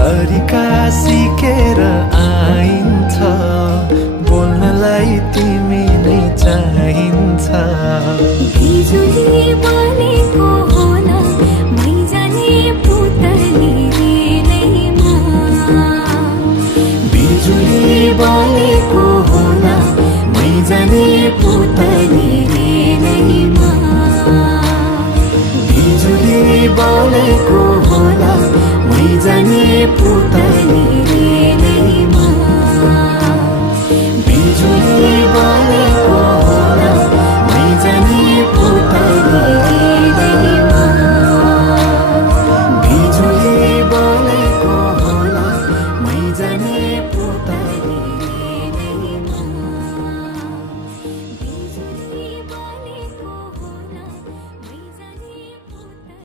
तरिका सिकेर आइन्छ बोल्नलाई तिमी नै चाहिन्छ बिजुली बलेको होला मै जाने पुतली रेलैमा बिजुली बलेको होला मै जाने पुतली रेलैमा बिजुली बलेको होला मै जाने पुतली